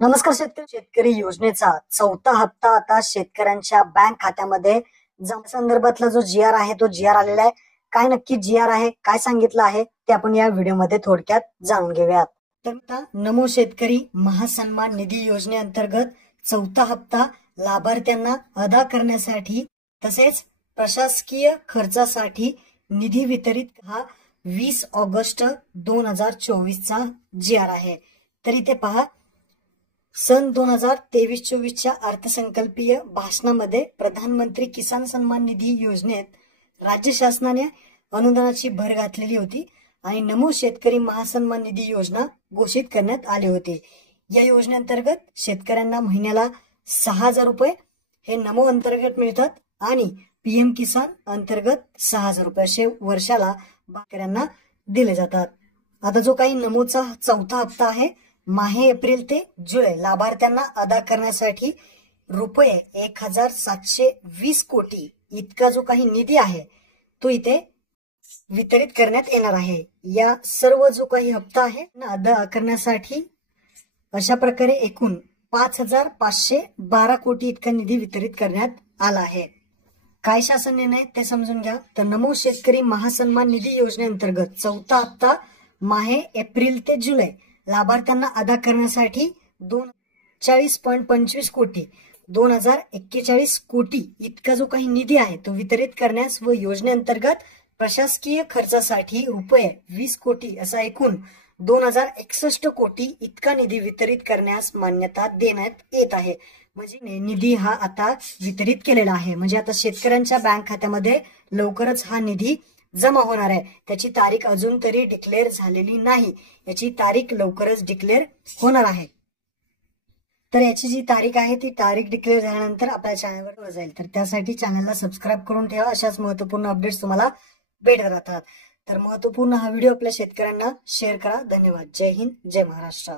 नमस्कार शेतकरी. शेतकरी योजनेचा चौथा हप्ता आता शेतकऱ्यांच्या बँक खात्यामध्ये जमा संदर्भातला जो GR आहे तो GR आलेला आहे. काय नक्की GR आहे, काय सांगितलं आहे ते आपण या व्हिडिओमध्ये थोडक्यात जाणून घेऊयात. तर आता नमो शेतकरी महासन्मान निधी योजनेअंतर्गत चौथा हप्ता लाभार्थ्यांना अदा करण्यासाठी तसेच प्रशासकीय खर्चासाठी निधी वितरित हा 20 ऑगस्ट 2024 चा GR आहे. तर इथे पहा, सन 2023-24च्या अर्थसंकल्पीय भाषणामध्ये प्रधानमंत्री किसान सन्मान निधी योजनेत राज्य शासनाने अनुदानाची भर घातलेली होती आणि नमो शेतकरी महासन्मान निधी योजना घोषित करण्यात आली होती. या योजनेअंतर्गत शेतकऱ्यांना महिन्याला 6,000 रुपये हे नमो अंतर्गत मिळतात आणि PM किसान अंतर्गत 6,000 रुपये असे वर्षाला शेतकऱ्यांना दिले जातात. आता जो काही नमोचा चौथा हप्ता आहे, माहे एप्रिल ते जुलै लाभार्थ्यांना अदा करण्यासाठी रुपये 1,720 कोटी इतका जो काही निधी आहे तो इथे वितरित करण्यात येणार आहे. या सर्व जो काही हप्ता आहे अदा करण्यासाठी अशा प्रकारे एकूण 5,512 कोटी इतका निधी वितरित करण्यात आला आहे. काय शासन निर्णय ते समजून घ्या. तर नमो शेतकरी महासन्मान निधी योजनेअंतर्गत चौथा हप्ता माहे एप्रिल ते जुलै लाभार्थ्यांना अदा करण्यासाठी 40.25 कोटी 2,041 कोटी इतका जो काही निधी आहे तो वितरित करण्यास व योजनेअंतर्गत प्रशासकीय खर्चासाठी रुपये 20 कोटी असा एकूण 2,061 कोटी इतका निधी वितरित करण्यास मान्यता देण्यात येत आहे. म्हणजे निधी हा आता वितरित केलेला आहे. म्हणजे आता शेतकऱ्यांच्या बँक खात्यामध्ये लवकरच हा निधी जमा होणार आहे. त्याची तारीख अजून तरी डिक्लेअर झालेली नाही. याची तारीख लवकरच डिक्लेअर होणार आहे. तर याची जी तारीख आहे ती तारीख डिक्लेअर झाल्यानंतर आपल्या चॅनलवर जाईल. तर त्यासाठी चॅनलला सबस्क्राईब करून ठेवा. अशाच महत्त्वपूर्ण अपडेट्स तुम्हाला भेटत राहतात. तर महत्त्वपूर्ण हा व्हिडिओ आपल्या शेतकऱ्यांना शेअर करा. धन्यवाद. जय हिंद, जय महाराष्ट्र.